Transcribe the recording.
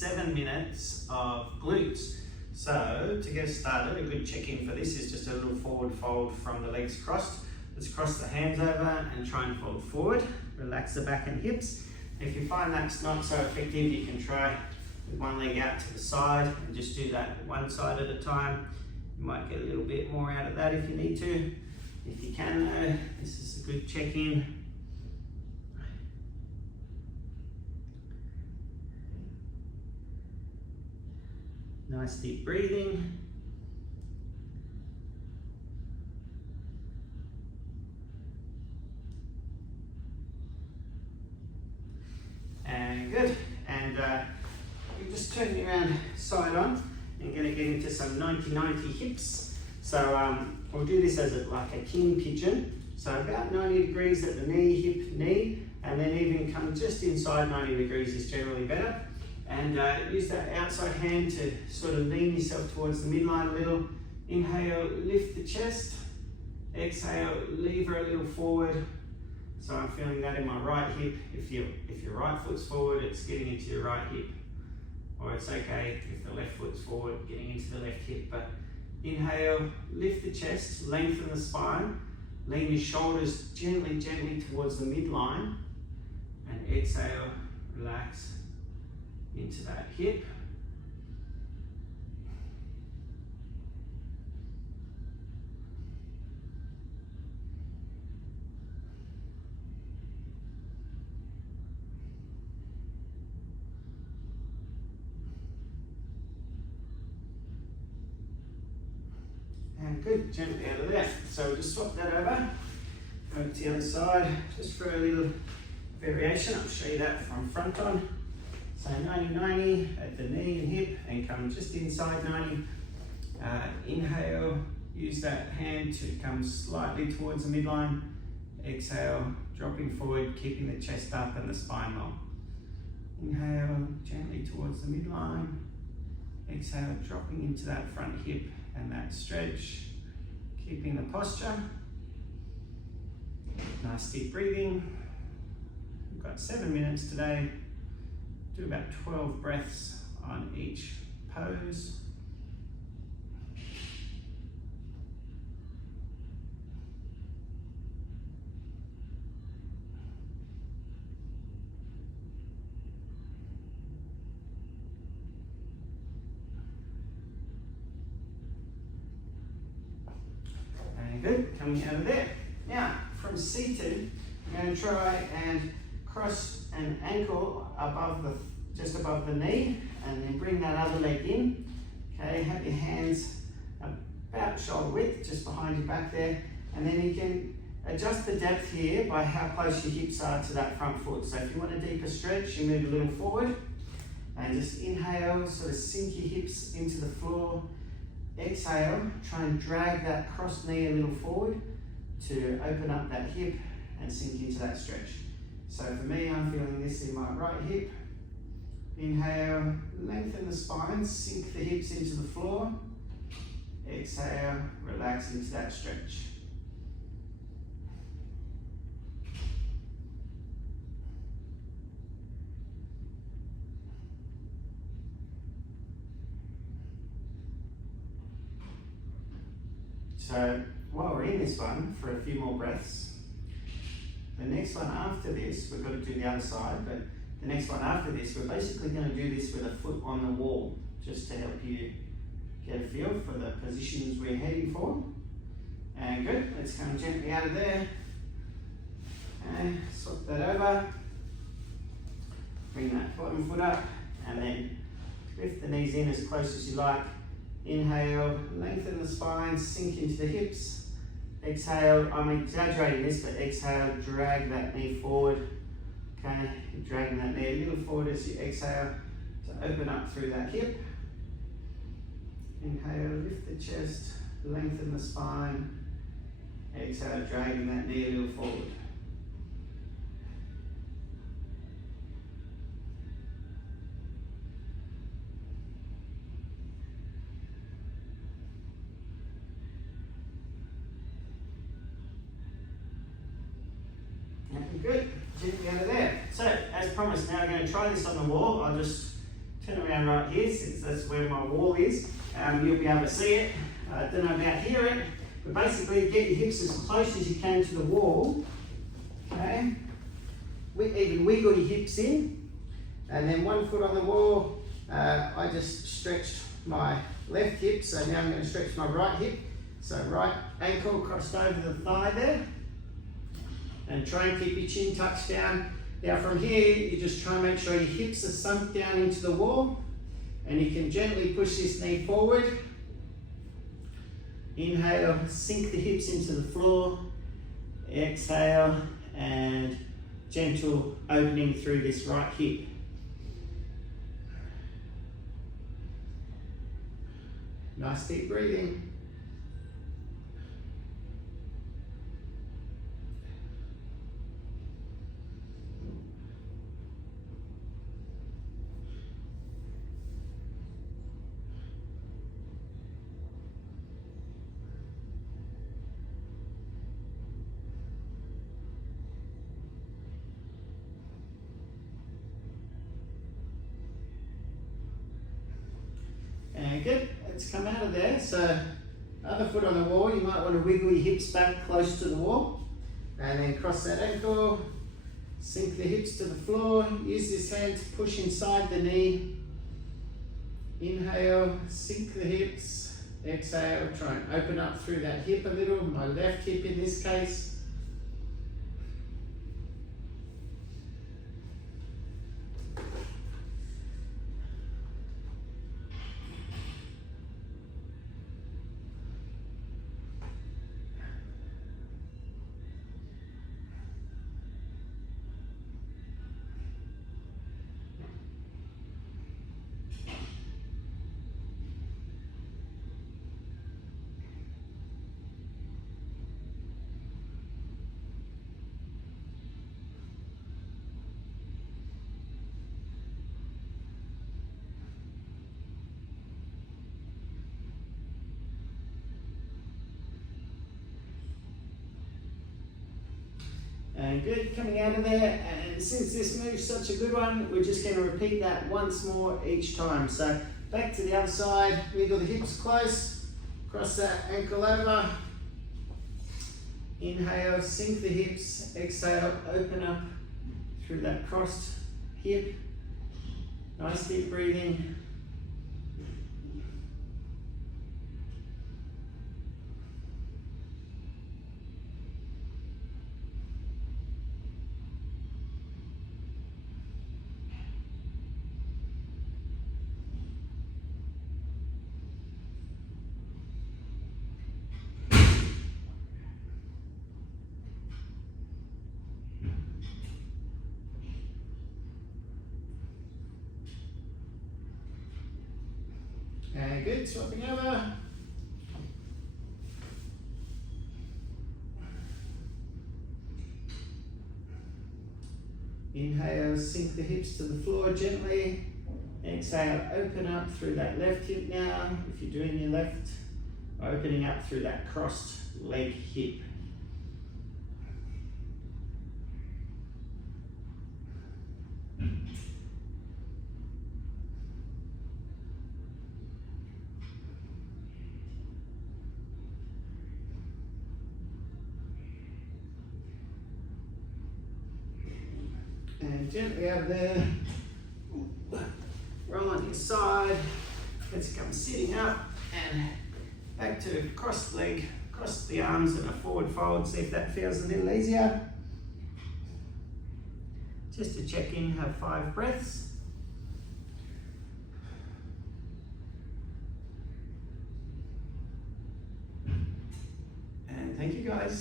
7 minutes of glutes. So to get started, a good check-in for this is just a little forward fold from the legs crossed. Let's cross the hands over and try and fold forward. Relax the back and hips. If you find that's not so effective, you can try with one leg out to the side and just do that one side at a time. You might get a little bit more out of that if you need to. If you can though, this is a good check-in. Nice deep breathing. And good. And we're just turning around side on and going to get into some 90-90 hips. So we'll do this as like a king pigeon. So about 90 degrees at the knee, hip, knee, and then even come just inside 90 degrees is generally better. And use that outside hand to sort of lean yourself towards the midline a little. Inhale, lift the chest. Exhale, lever a little forward. So I'm feeling that in my right hip. If your right foot's forward, it's getting into your right hip. Or it's okay if the left foot's forward, getting into the left hip. But inhale, lift the chest, lengthen the spine. Lean your shoulders gently, gently towards the midline. And exhale, relax into that hip. And good, gently out of there. So we'll just swap that over to the other side, just for a little variation. I'll show you that from front on. So 90-90 at the knee and hip, and come just inside 90. Inhale, use that hand to come slightly towards the midline. Exhale, dropping forward, keeping the chest up and the spine long. Inhale, gently towards the midline. Exhale, dropping into that front hip and that stretch, keeping the posture. Nice deep breathing. We've got 7 minutes today. Do about 12 breaths on each pose. And good, coming out of there. Now, from seated, I'm going to try and cross an ankle just above the knee, and then bring that other leg in. Okay, have your hands about shoulder width, just behind your back there, and then you can adjust the depth here by how close your hips are to that front foot. So if you want a deeper stretch, you move a little forward, and just inhale, sort of sink your hips into the floor. Exhale, try and drag that crossed knee a little forward to open up that hip and sink into that stretch. So for me, I'm feeling this in my right hip. Inhale, lengthen the spine, sink the hips into the floor. Exhale, relax into that stretch. So while we're in this one, for a few more breaths, the next one after this, we've got to do the other side, but the next one after this, we're basically going to do this with a foot on the wall, just to help you get a feel for the positions we're heading for. And good, let's come gently out of there. And swap that over. Bring that bottom foot up, and then lift the knees in as close as you like. Inhale, lengthen the spine, sink into the hips. Exhale, I'm exaggerating this, but exhale, drag that knee forward. Okay, dragging that knee a little forward as you exhale to open up through that hip. Inhale, lift the chest, lengthen the spine. Exhale, dragging that knee a little forward. Good, gently out of there. So, as promised, now we're going to try this on the wall. I'll just turn around down right here, since that's where my wall is. You'll be able to see it. I don't know about hear it, but basically get your hips as close as you can to the wall. Okay, even wiggle your hips in, and then one foot on the wall. I just stretched my left hip, so now I'm going to stretch my right hip. So right ankle crossed over the thigh there, and try and keep your chin tucked down. Now from here, you just try and make sure your hips are sunk down into the wall, and you can gently push this knee forward. Inhale, sink the hips into the floor. Exhale, and gentle opening through this right hip. Nice deep breathing. And good, let's come out of there. So other foot on the wall, you might want to wiggle your hips back close to the wall, and then cross that ankle, sink the hips to the floor, use this hand to push inside the knee. Inhale, sink the hips, exhale, try and open up through that hip a little, my left hip in this case. And good, coming out of there, and since this move's such a good one, we're just going to repeat that once more each time. So back to the other side, wiggle the hips close, cross that ankle over. Inhale, sink the hips, exhale, open up through that crossed hip. Nice deep breathing. And good, swapping over. Inhale, sink the hips to the floor gently. Exhale, open up through that left hip now. If you're doing your left, opening up through that crossed leg hip. And gently out of there, roll on your side. Let's come sitting up and back to crossed leg, cross the arms and a forward fold. See if that feels a little easier. Just to check in, have 5 breaths. And thank you guys.